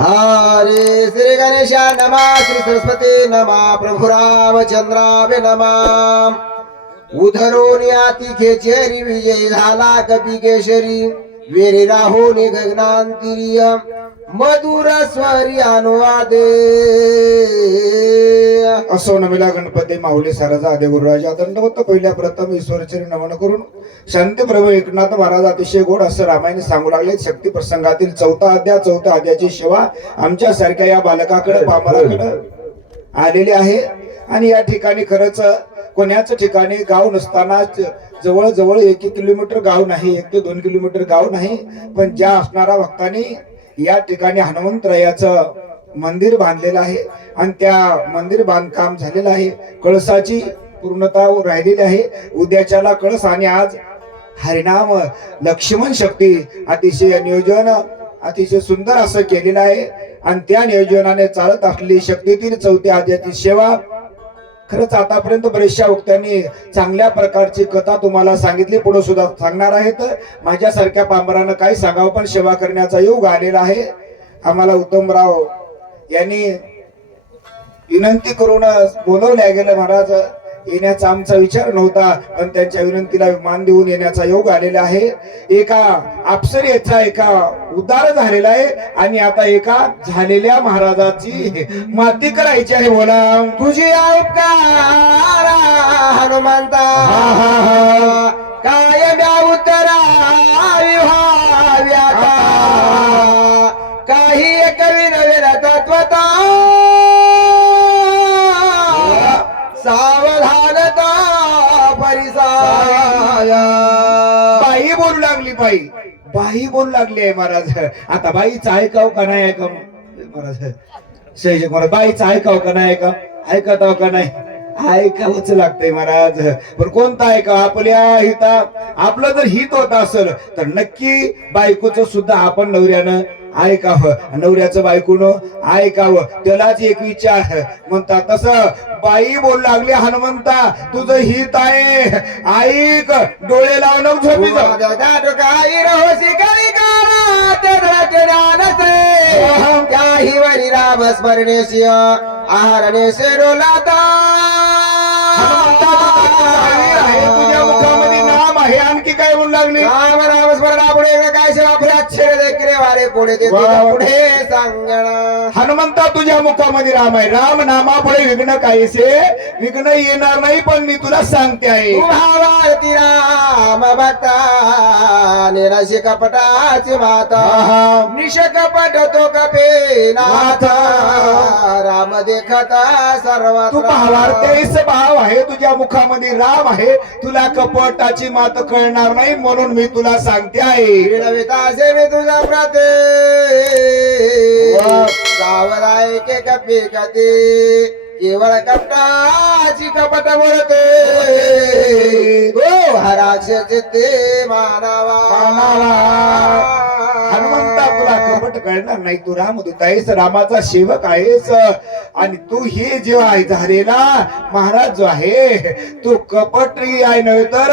हरे श्री गणेशा नमा श्री सरस्वती नमा प्रभु रामचंद्रावे नमा। उधरून याती खेचेरी विजय झाला कपी केशरी वेरी राहुनी गगनांतिरिय। मधुर स्वरी अनुवादे. असो नमिला गणपती माऊली साराजा आदे गुरुराजा दंडवत पहिल्या प्रथम ईश्वरचरी नमन करून शांती प्रभू एकनाथ महाराज अतिशय गोड असं रामायण सांगू लागले शक्ती प्रसंगातील चौथा अध्याय चौथा अध्यायाची सेवा आमच्या सारख्या या बालकाकडे पामराकडे आलेली आहे. आणि या ठिकाणी खरंच कोण्याच ठिकाणी गाव नसताना जवळ जवळ एक एक किलोमीटर गाव नाही एक ते दोन किलोमीटर गाव नाही पण ज्या असणाऱ्या भक्तांनी या ठिकाणी हनुमंतरायाचं मंदिर बांधलेलं आहे आणि त्या मंदिर बांधकाम झालेलं आहे. कळसाची पूर्णता राहिलेली आहे. उद्याच्याला कळस आणि आज हरिनाम लक्ष्मण शक्ती अतिशय नियोजन अतिशय सुंदर असं केलेलं आहे. आणि त्या नियोजनाने चालत असलेली शक्तीतील चौथ्या आद्याची सेवा खरंच आतापर्यंत बरेचशा वक्त्यांनी चांगल्या प्रकारची कथा तुम्हाला सांगितली पुढे सुद्धा सांगणार आहेत. माझ्यासारख्या पांबरानं काही सांगावं पण सेवा करण्याचा योग आलेला आहे. आम्हाला उत्तमराव यांनी विनंती करून बोलवल्या गेलं महाराज. येण्याचा आमचा विचार नव्हता पण त्यांच्या विनंतीला मान देऊन येण्याचा योग आलेला आहे. एका अप्सरेचा एका उद्धार झालेला आहे आणि आता एका झालेल्या महाराजाची माती करायची आहे. बोला. तुझी ऐकार हनुमंता. काय का? काही एक विनवीन तत्वता बाई बाई बोलू लागली आहे महाराज. आता बाईच ऐकाव का नाही ऐकाव? महाराज शैजक महाराज. बाईच ऐकाव का नाही ऐकाव? ऐकत का नाही? ऐकावंच लागतंय महाराज. पण कोणता ऐका आपल्या हिता आपलं जर हित होत असेल तर नक्की बायकोचं सुद्धा आपण नवऱ्यानं ऐकावं नवऱ्याचं बायकोनं ऐकावं त्यालाच एक विचार. म्हणतात तसं बाई बोल लागली हनुमंता तुझं हित आहे. ऐक डोळे लावून झोपी काही वरी राम स्मरणेशी आहारणे शेरोलाता आहे तुझ्या मुखामध्ये नाम आहे आणखी काय म्हणू लागली? राम राम स्मरणा पुढे काय सेवा पुढे ते. पुढे सांगणं. हनुमंता तुझ्या मुखामध्ये राम आहे. राम नामापुढे विघ्न काहीसे विघ्न येणार नाही पण मी तुला सांगते आहे. राम भक्ता निराशी कपटाची माता. आहा. निशकपट तो कपे नाथ. राम देखता तू सर्वत्र भावार्थेस भाव आहे तुझ्या मुखामध्ये राम आहे. तुला कपटाची मात कळणार नाही म्हणून मी तुला सांगते आहे. मी तुझा प्रते. वा. सावराय के कपी कते केवळ कपटाची कपट बोलते हो हराक्ष चित्ते मानावा हनुमंता तुला कपट कळणार नाही. तू रामदूत आहेस रामाचा सेवक आहेस. आणि तू हे जे आहे झालेला. महाराज जो आहे तो कपट आहे नव्हे तर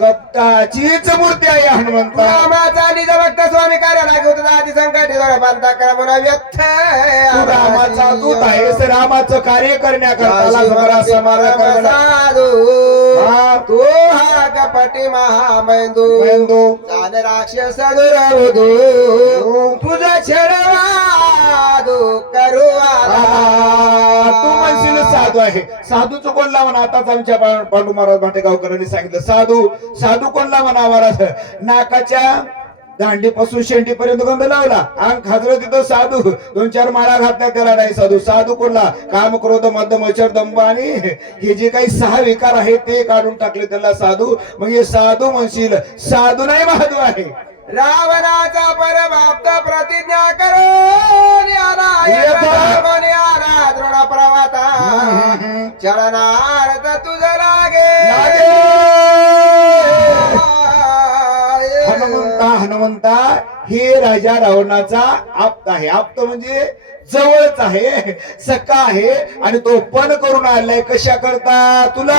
कपटाचीच मूर्ती आहे हनुमंता. रामाचा निज भक्त स्वामी कार्य लागत आधी संकट बांधता क्रमण व्यथ तू रामाचा दूत आहेस. रामाचं कार्य करण्याकरता समरा समारा करणार साधू. हा. तू हा कपटी महामेंदू मेंदू. चाल राक्षस दुरवधू तुझ छेडवादू करू आला. तू म्हणशील साधू आहे साधूच कोणला म्हणा आताच आमच्या पांडू महाराज भाटेगावकरांनी सांगितलं साधू साधू कोणला म्हणा महाराज नाकाच्या दांडीपासून शेंडी पर्यंत गंध लावला? अंग खाजलं तिथं साधू. दोन चार माळा घातल्या त्याला नाही साधू. साधू कोणला काम क्रोध मध्य मच्छर दंब आणि हे जे काही सहा विकार आहेत ते काढून टाकले त्याला साधू. मग हे साधू म्हणशील साधू नाही महाधू आहे. रावणाचा परमाप्त प्रतिज्ञा करून आला प्रवाता. चलनार्थ तुझ लागे. हनुमंता हे राजा रावणाचा आप्त आहे. आप्त म्हणजे जवळच आहे सका आहे आणि तो पण करून आलाय कशा करता? तुला?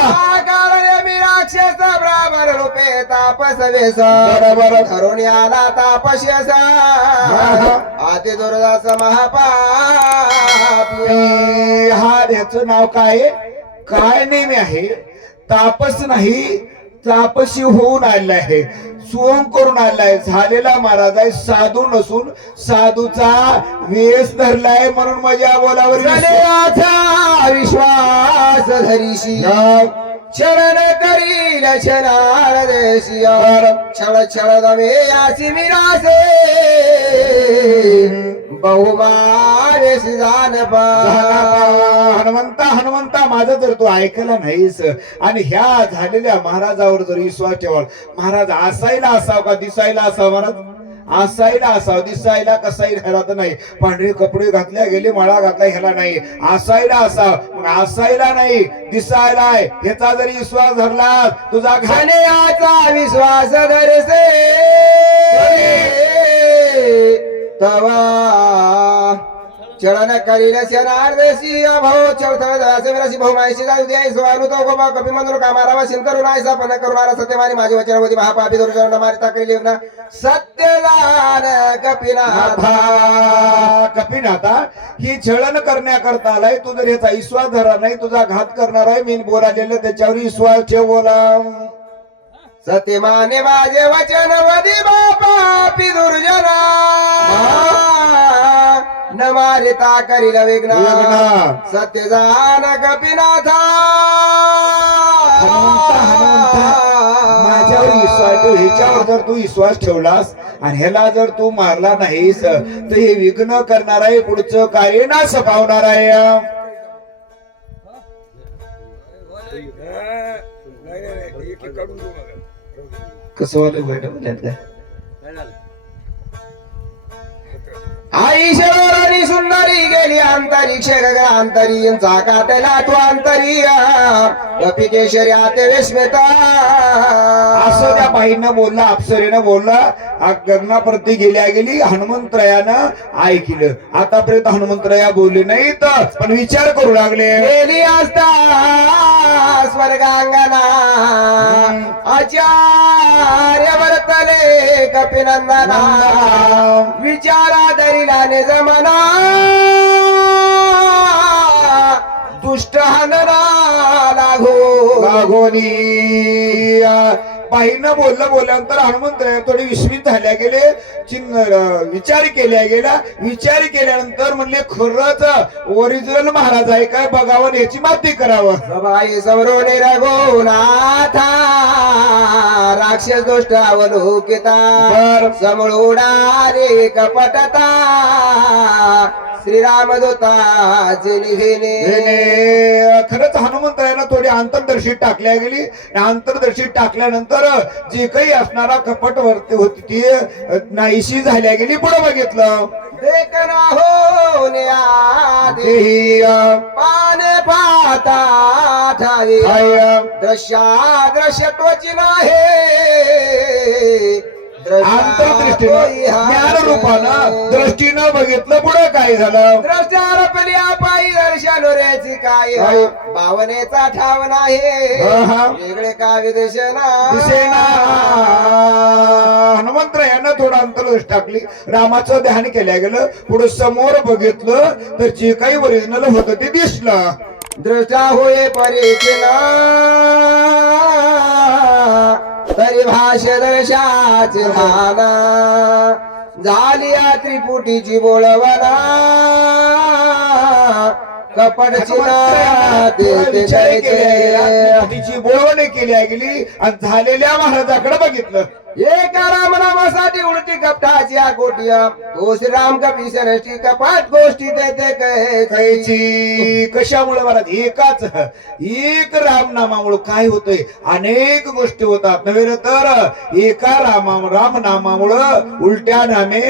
बरोबर. धरून आला तापस आती दुर्दास महापाप. आणि हा याचं नाव काय? काय नेहमी आहे? तापस नाही तापसी होऊन आलेला आहे. सोम करून आलाय झालेला महाराज आहे. साधू नसून साधूचा वेश धरलाय म्हणून मजा बोलावर विश्वास धरीशी. शरण करील शनार देशिया। छळ छळ दमे यासी विरासे बहुमारेसी जान हनुमंता हनुमंता माझं जर तू ऐकलं नाहीस. आणि ह्या झालेल्या महाराजावर जर विश्वास ठेवाल महाराज असायला असाव का दिसायला असावा महाराज असायला असाव दिसायला कसाही घरात नाही. पांढरे कपडे घातल्या गेले मळा घातला ह्याला नाही. असायला असाव. मग असायला नाही. दिसायला ह्याचा जरी विश्वास धरला तुझा घाणे शनयाचा विश्वास धरसे. तवा चलन करील शनार देशी भाऊ चौथा दासे विराशी भाऊ मायशी जाऊ दे स्वानु तो गोबा कपी मंदुर कामारावा शिंकरू नाही सपन करुणारा सत्यमानी माझी वचनवती महापापी दुर्जन मारिता ना लेवना सत्यदान कपिनाथ नाथा कपिनाथा ही छळण करण्याकरता आलाय तू जर याचा विश्वास धरा नाही तुझा घात करणार आहे मी बोलालेलं त्याच्यावर विश्वास ठेव बोला सत्यमाने माझे वचन वदी बापापी दुर्जना न मारिता करील विघ्न. सत्य जान कपिनाथा हनुमंता हनुमंता. माझ्यावर विश्वास ठेव ह्याच्यावर जर तू विश्वास ठेवलास आणि ह्याला जर तू मारला नाहीस तर हे विघ्न करणार आहे पुढचं कार्य नाश पावणार आहे. कसं वाटलं बैठक आई सुंदरी गेली अंतरिक्ष अंतरी यांचा काटला तो अंतरी. कपिकेशरी आते विस्मिता. असं त्या बाईनं बोलला अप्सरेनं बोलला गगनाप्रती गेल्या गेली हनुमंतरायानं ऐकलं. आतापर्यंत हनुमंतराया बोलले नाहीत पण विचार करू लागले. गेली असता स्वर्गांगना आचार्य कपिनंदना विचारा दरिला जमना दुष्ट हनरा लागो राघोनी बाईनं बोललं बोलल्यानंतर हनुमंतराया थोडी विस्मित झाल्या गेले विचार केल्या गेला. विचार केल्यानंतर म्हणले खरंच ओरिजिनल महाराज आहे काय बघावं याची माती करावं. सबाई समरोने रघुनाथा राक्षस दुष्ट अवलोकिता बर. समळूडारे कपटता श्रीराम दूताचे निघेने हेने खरंच हनुमंतरायांना थोडी अंतर्दर्शी टाकल्या गेली. आणि अंतर्दर्शी टाकल्यानंतर जे काही असणारा कपट वर्ते होती ती नाहीशी झाल्या गेली. पुढे बघितलं. पाने पाहता अ, दृश्या दृश्यत्वची नाही. अंतर्दृष्टीनं ज्ञान रूपानं दृष्टीनं बघितलं पुढे काय झालं? द्रष्टारपली पायी दर्शन रेची काय काय? भावनेचा ठाव नाही. वेगळे का विदेशना दिसेना. हनुमंतरायांना थोडं अंतर्दृष्टी टाकली. रामाचं ध्यान केल्या गेलं. पुढे समोर बघितलं तर जे काही ओरिजिनल होतं ते दिसलं. दृष्टा होय परिचिना परिभाष भाष्य दर्शाचे भाना झाली या त्रिपुटीची बोलवना तिची बोलवणी केल्या गेली आणि झालेल्या महाराजाकडे बघितलं. एका रामनामासाठी उलटी कपटाची आकोटिया तो श्रीराम कपी सरष्टी कपाट गोष्टी देते कहे कैची कशामुळे महाराज एकाच एक रामनामामुळे काय होतंय? अनेक गोष्टी होतात. नव्हे तर एका रामा रामनामामुळं उलट्या नामे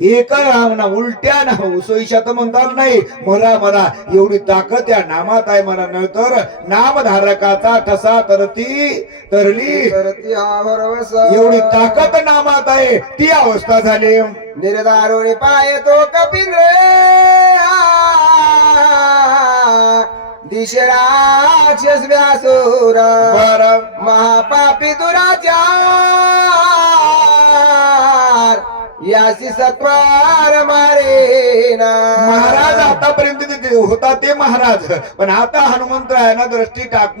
एक ना उलट्या ना उसोईशात म्हणताल नाही. मला मला एवढी ताकद या नामात आहे मला नंतर नामधारकाचा ठसा तरती तरली. तर एवढी ताकद नामात आहे. ती अवस्था झाली. निर्दारुणी पाय तो कपिंद्र. दिश राक्षस व्यासुर महापापी दुराचार यासी सत्वार मारेना महाराज आतापर्यंत ते होता ते महाराज. पण आता हनुमंतरायानं दृष्टी टाक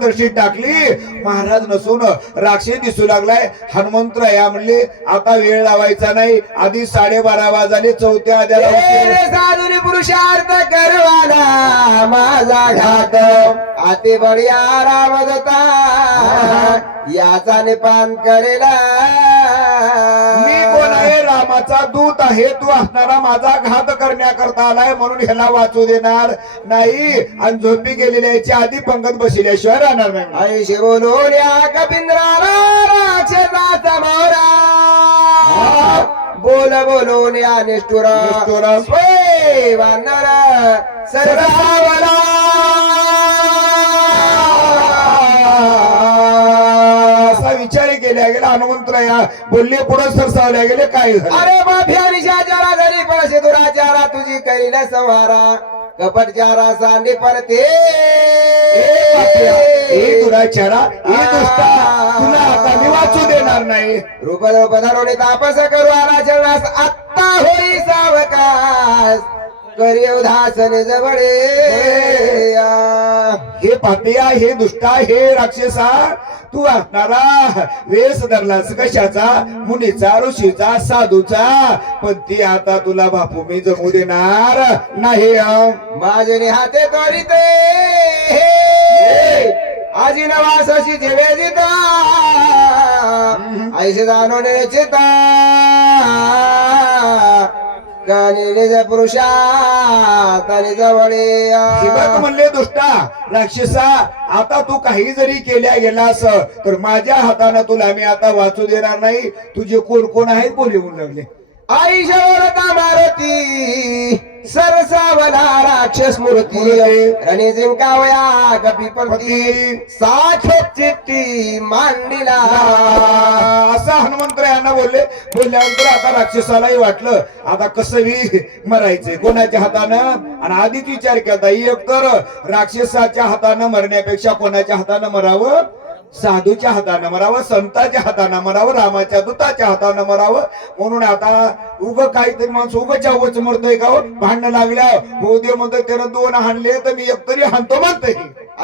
दृष्टी टाकली. महाराज नसून राक्षस दिसू लागलाय. हनुमंतराया म्हणले आता वेळ लावायचा नाही. आधी साडेबारा वाजले चौथ्या साधुनी पुरुषार्थ करवाना माझा घात आते बळीया राम दत्ता याचा निपान करेला. रामाचा दूत आहे तू असणारा माझा घात करण्याकरता आलाय म्हणून ह्याला वाचू देणार नाही. आणि झोपी गेलेल्या याच्या आधी पंगत बसल्याशिवाय राहणार नाही ऐशी बोलून या कपिंद्राला राक्षसाचा मोरा. बोल बोलून या निष्ठुरा. निष्ठुरा. स्वय वानर सरसावला. विचार केला गेला हनुमंतराया बोलले पुढे सरसावल्या गेले काय अरे माफिया निशाचारा जरी पळसे दुराचारा तुझी कैला संहारा. कपटचारा सांडे परते. ए दुराचारा ए दुष्टा. तुला आता मी वाचू देणार नाही. रूप रूप धरून तापस करू आला चरणास आत्ता होई सावकाश. जवळे. हे पापिया हे दुष्टा हे राक्षसा तू असणारा वेश धरलास कशाचा? मुनीचा ऋषीचा साधूचा. पण ती आता तुला बापू मी जमू देणार नाही. माझे हाते त्वरिते. आजी जेवे जिता. ऐसे जाणून चिता पुरुषा जवळे म्हणले दुष्टा राक्षसा आता तू काही जरी केल्या गेलास तर माझ्या हाताने तुला मी आता वाचू देणार नाही. तुझे कोण कोण आहेत बोले म्हणू लागले. आई शौरता मारुती? सरसावला राक्षस मूर्ती. रणी जिंकावया कपीपती साठ चित्ती मांडीला असं हनुमंत यांना बोलले. बोलल्यानंतर आता राक्षसालाही वाटलं आता कसं मी मरायचंय कोणाच्या हातानं? आणि आधीच विचार केला एक तर राक्षसाच्या हातानं मरण्यापेक्षा कोणाच्या हातानं मरावं? साधूच्या हातानं मरावं संताच्या हातानं मरावं रामाच्या दूताच्या हातानं मरावं. म्हणून आता उग काहीतरी माणूस उगच अवच मरतोय का हो? भांडणं लागल्या हो दे म्हणतोय त्यानं दोन हाणले तर मी एकतरी हाणतो म्हणतोय.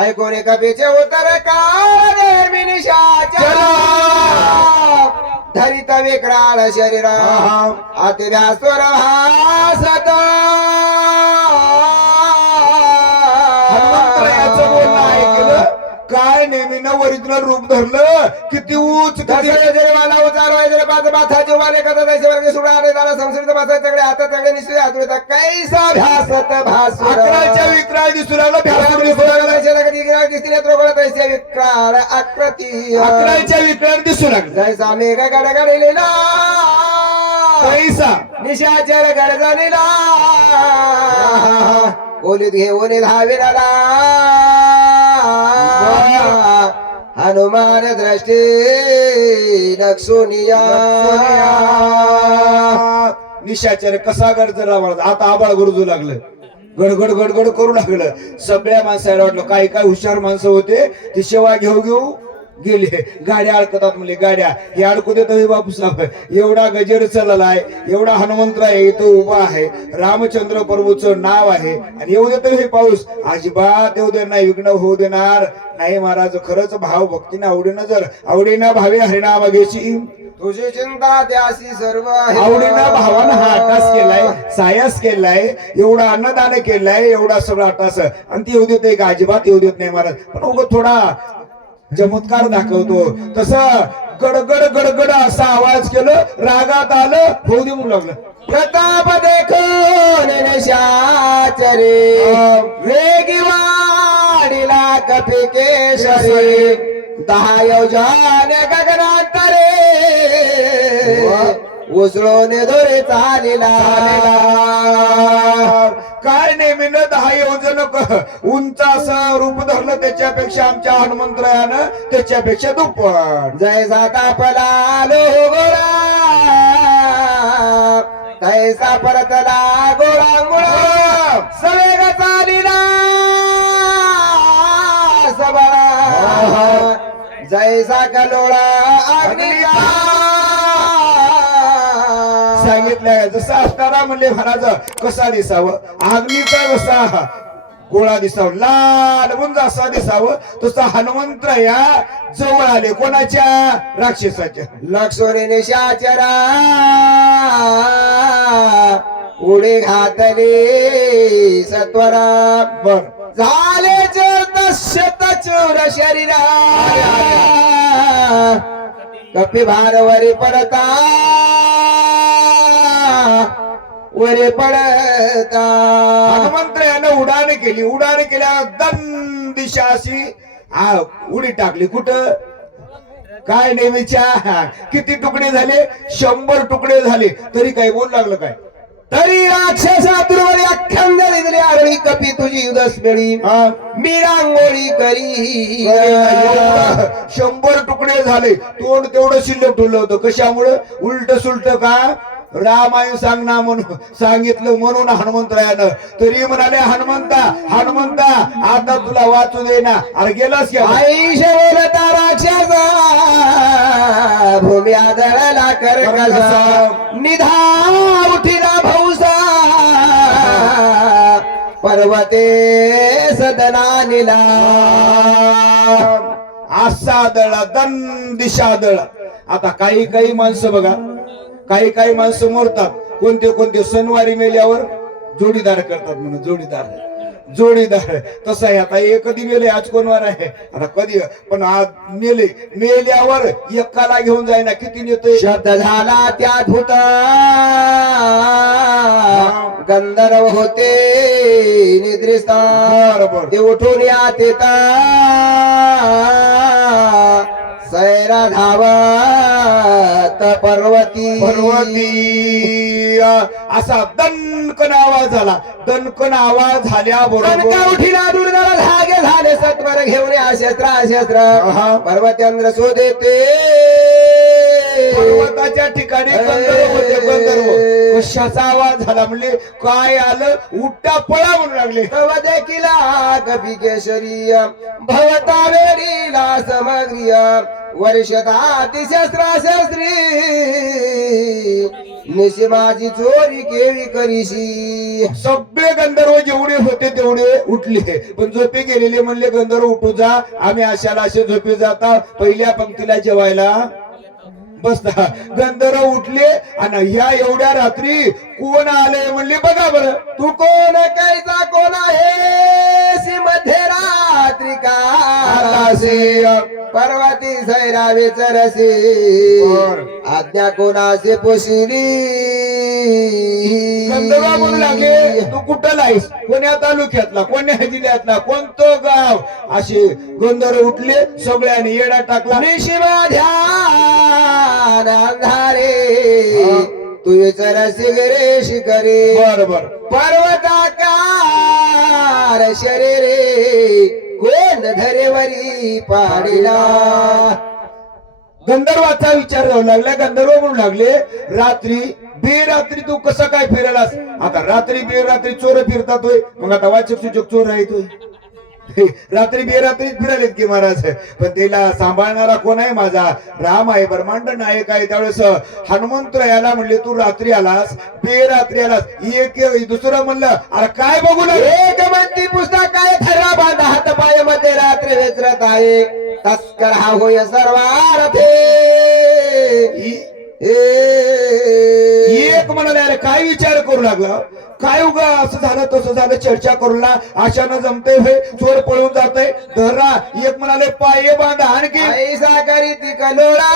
ऐकून कपीचे उतर काळ निशाच्या धरित विक्राळ शरीर व्यासुर भासत सगळे निश्चय हातुरता कैसा भासत भासुर. अकराच्या विक्राळ दिसू लागला पैसा निशाचर गडगडिला ओलीत घेऊन धाविराला हनुमान दृष्टी नक्षुनिया निशाचर कसा गरजला वळत आता आबाळ गरजू लागलं. गडगड गडगड करू लागलं. सगळ्या माणसाला वाटलं काही काय हुशार माणसं होते ते सेवा घेऊ घेऊ गेले. गाड्या अडकतात म्हणले गाड्या हे अडकू देतो हे बापू साहेब. एवढा गजेर चललाय एवढा हनुमंतराय इथं उभा आहे. रामचंद्र प्रभूचं नाव आहे. आणि येऊ देतो हे पाऊस. अजिबात येऊ दे नाही विघ्न होऊ देणार. नाही महाराज खरंच भाव भक्तीनं आवडीनं जर आवडीनं भावे हरिनाम घेशी तुझी चिंता त्याशी सर्व आवडीनं भावानं हा अटास केलाय सायास केलाय एवढा अन्नदान केलाय एवढा सगळा अटास आणि ती येऊ देत का अजिबात येऊ देत नाही महाराज. पण उग थोडा चमत्कार दाखवतो. तस गडगड गडगड असा आवाज केलं रागात आलं होऊ दे म्हणू लागलं. प्रताप देखून निशाचरे वेगी वाढिला कपी केशरी दहा योजन गगनांतरे। उजळून दोरे चालिला। काय नेहमीनं दहा योजन उंच असं रूप धरलं त्याच्यापेक्षा आमच्या हनुमंतरायानं त्याच्यापेक्षा दुप्पट। जय जाता पलालो गोरा। गोळा तैसा परतला गोरा गोळा सगळे जैसा कलोळा सांगितलंय जसं असताना म्हणले महाराज कसा दिसावं? अग्नीचा कसा गोळा दिसावं लाल उंच असा दिसावं तसा हनुमंत या जवळ आले. कोणाच्या? राक्षसाच्या. लक्ष्मणी निशाचरा उडी घातली सत्वरा झाले दशत चोर शरीरा. कपी भारवरी पडता. वरे पडता. हनुमंत यानं उडाण केली. उडाण केल्या दन दिशाशी उडी टाकली. कुठं? काय नेहमीच्या किती तुकडे झाले? शंभर तुकडे झाले. तरी काय बोल लागलं काय? तरी राक्षसा दुर्वरी अखंड दिली आरळी कपी तुझी उदस मिळी हा? मी रांगोळी करी. एवढं शंभर तुकडे झाले. तोंड तेवढं शिल्लक ठेवलं होतं. कशामुळं? उलट सुलट का? रामायण सांगना म्हणून सांगितलं म्हणून हनुमंतरायानं. तरी म्हणाले हनुमंता हनुमंता आता तुला वाचू दे ना. अरे गेलास की आता? आईश बोलता राक्षसा भूमी आदळला कर निधा पर्वते सदना निला असा दळा दन दिशा दळा. आता काही काही माणसं बघा काही काही माणसं मरतात. कोणते कोणते सणवारी मेल्यावर जोडीदार करतात म्हणून जोडीदार. जोडीदार तसं आहे. आता हे कधी मेले? आज कोणवार आहे? आता कधी? पण आज मेले. मेल्यावर एकाला घेऊन जायना किती नेतोय? शब्द झाला त्या धुत. गंधर्व होते निद्रिस्ता. बरोबर. ते उठून या तेता. सैरा धावत पर्वती असा दणकन आवाज झाला. दणकन आवाज झाल्याबरोबर उठिला दुर्गला धागे झाले. सत्वर घेऊन या शस्त्र शस्त्र. अहा. पर्वतेंद्र शोधेते. पर्वताच्या ठिकाणी गंधर्व होते गंधर्व. कशाचा आवाज झाला म्हणले? काय आलं? उठ्टा पळा म्हणू लागले. तव देखिला कपी केशरी भवता वेरीला समग्रिय. वर्षदाती शस्त्रा शस्त्री. निशी माझी चोरी केळी करीशी. सगळे गंधर्व जेवढे होते तेवढे उठले. पण झोपे गेलेले म्हणले गंधर्व उठू जा. आम्ही अशाला असे झोपे जाता पहिल्या पंक्तीला जेवायला बसता गंधर्व उठले आणि ह्या एवढ्या रात्री कोण आले म्हणले बघा बरं. तू कोण कैसा कोण आहे? मध्यरात्री कारासी पर्वती सैरावे चरसी बर. आज्ञा कोणासे पोशिली? लागले. तू कुठं लाईस? कोण्या तालुक्यातला कोण्या जिल्ह्यातला कोणतं गाव? असे गंधर्व उठले सगळ्यांनी येडा टाकला. निशिमा अंधारे. तू चरसी रे शिखरे बर बर. पर्वताकार शरीरे कोण धरेवरी पाडिला। गंधर्वाचा विचार जाऊ लागला गंधर्व म्हणू लागले रात्री बेरात्री तू कसं काय फिरायलास आता रात्री बेरात्री चोर फिरतात होय मग आता वाचक सूचक चोर होय रात्री बेरात्रीच फिरायलेत की महाराज? पण तिला सांभाळणारा कोण आहे माझा? राम आहे ब्रह्मांड नायक आहे. त्यावेळेस हनुमंत याला म्हणले तू रात्री आलास बेरात्री आलास. एक दुसरं म्हणलं अरे काय बघू लागले? एक म्हणती पुस्तक काय खरा बांधा हात पायमध्ये रात्री वेचरत आहे. तस्कर हा होय सर्वारथे. एक म्हणाले अरे काय विचार करू लागला? काय उगा असं झालं तसं झालं चर्चा करू ना अशानं जमते होय? चोर पळून जाते धरा. एक म्हणाले पाये बांधा आणखी. ऐसा करीती कलोळा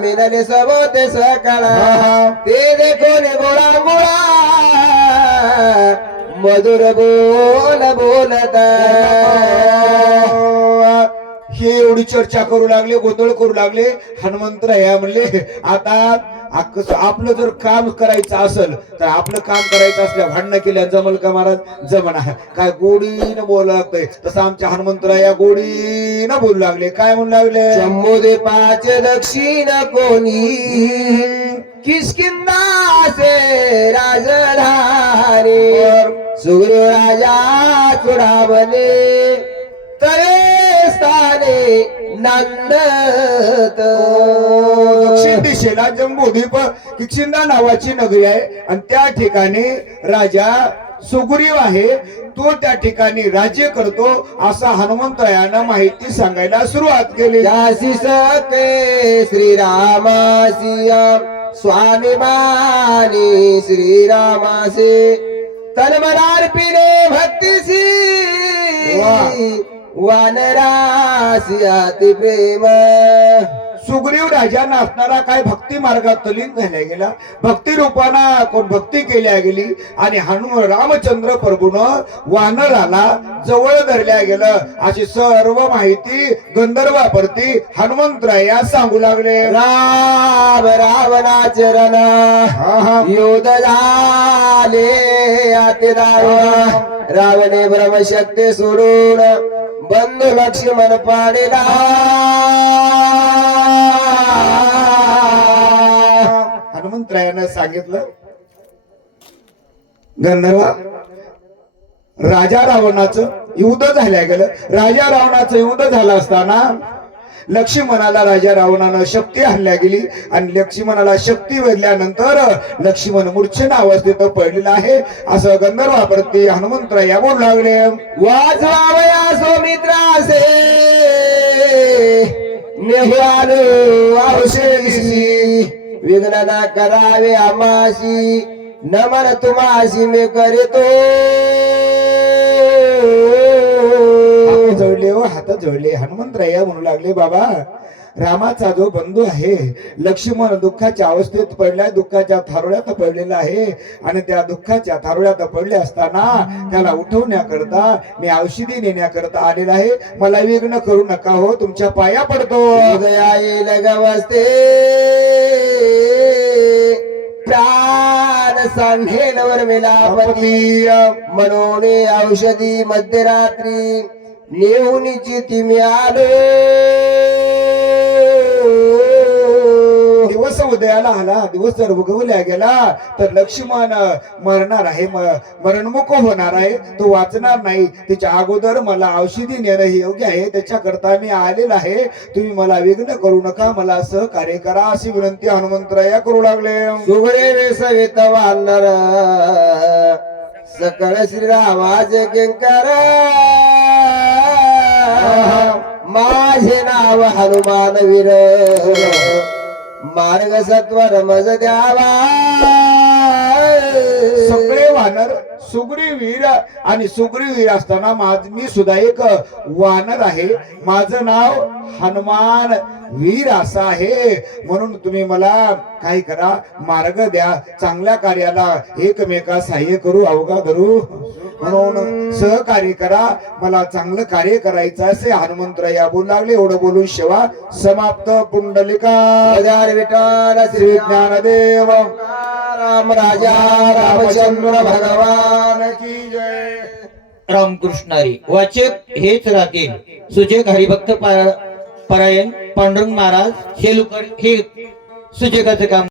मिळाले सबोते सकळा. हा. ते देखो ने गोळा गोळा मधुर बोल बोलत. हे एवढी चर्चा करू लागले गोंधळ करू लागले. हनुमंत या म्हणले आता आपलं जर काम करायचं असेल तर आपलं काम करायचं असल्या भांडणं केल्या जमल का महाराज? जमना. काय गोडीनं बोलावं लागतंय. तसं आमच्या हनुमंतराव या गोडीनं बोलू लागले. काय म्हणू लागले? जम्बूद्वीपाचे दक्षिण कोणी किसकिंदाचे राजधानी सुग्रीव राजा चुडावले तळे स्थाने नंदत दक्षिण दिशेला जम्बूद्वीप किचिंदा नावाची नगरी आहे. आणि त्या ठिकाणी राजा सुग्रीव आहे. तो त्या ठिकाणी राज्य करतो असा हनुमंतरायानं माहिती सांगायला सुरुवात केली. श्रीरामासिया स्वामी मानी श्रीरामासे तन्मनार्पिणे भक्तीसी वा. वानरासी अति प्रेम. सुग्रीव राजानं असणारा काय भक्ती मार्गात लीन झाल्या गेला. भक्ती रूपाना कोण भक्ती केल्या गेली आणि हनुम रामचंद्र प्रभून वानराला जवळ धरल्या गेलं. अशी सर्व माहिती गंधर्वापरती हनुमंतराया सांगू लागले. राम रावणाचरण युद्ध झाले रावणे ब्रह्मशक्ती सोडून बंधू लक्ष्मण पाडिला हनुमंतरायानं सांगितलं गंधर्वा राजा रावणाचं युद्ध झाल्या गेलं राजा रावणाचं युद्ध झालं असताना लक्ष्मणाला राजा रावणानं शक्ती आणल्या गेली आणि लक्ष्मणाला शक्ती वेधल्यानंतर लक्ष्मण मूर्छन अवस्थेत पडलेला आहे. असं गंधर्वाप्रती हनुमंतराया बोलू लागले. वाजवावया सौमित्रासे असे. औषधी करावे आमाशी नमन तुमाशी मी करीतो. जोडले व हात जोडले हनुमंतराया म्हणू लागले बाबा रामाचा जो बंधू आहे लक्ष्मण दुःखाच्या अवस्थेत पडलाय दुःखाच्या थारोळ्यात पडलेला आहे आणि त्या दुःखाच्या थारोळ्यात पडले असताना त्याला उठवण्याकरता मी औषधी नेण्याकरता आलेला आहे. मला विघ्न करू नका हो तुमच्या पाया पडतो. गवस्ते प्राण सांढेल वर मिलापती म्हणून औषधी मध्यरात्री नेहून चिती मी आलो. दिवस उदयाला आला दिवस जर उगवल्या गेला तर लक्ष्मण मरणार आहे मरणमुख होणार आहे. तो वाचणार नाही. त्याच्या अगोदर मला औषधी नेणं हे योग्य आहे. त्याच्याकरता मी आलेला आहे. तुम्ही मला विघ्न करू नका. मला सहकार्य करा अशी विनंती हनुमंतराया करू लागले. सुगरे वेसवेत वानर सकळ श्रीरामाचे किंकर. माझे नाव हनुमान वीर. मार्ग सत्वर मज द्यावा. सगळे वानर सुग्रीवीर आणि सुग्रीवीर असताना माझ मी सुद्धा एक वानर आहे. माझं नाव हनुमान वीर असं आहे. म्हणून तुम्ही मला काय करा मार्ग द्या. चांगल्या कार्याला एकमेका सहाय्य करू अवघा धरू. म्हणून सहकार्य करा मला चांगलं कार्य करायचं असे हनुमंतराया बोलू लागले. एवढं बोलून शेवा समाप्त. पुंडलिका विठ्ठल श्री ज्ञानदेव राम राजा रामचंद्र भगवान की जय. रामकृष्णारी वाचक हेच राहतील सुजक हरिभक्त पा- परायण पांडुरंग महाराज शेलुकर हे सुजकाचं काम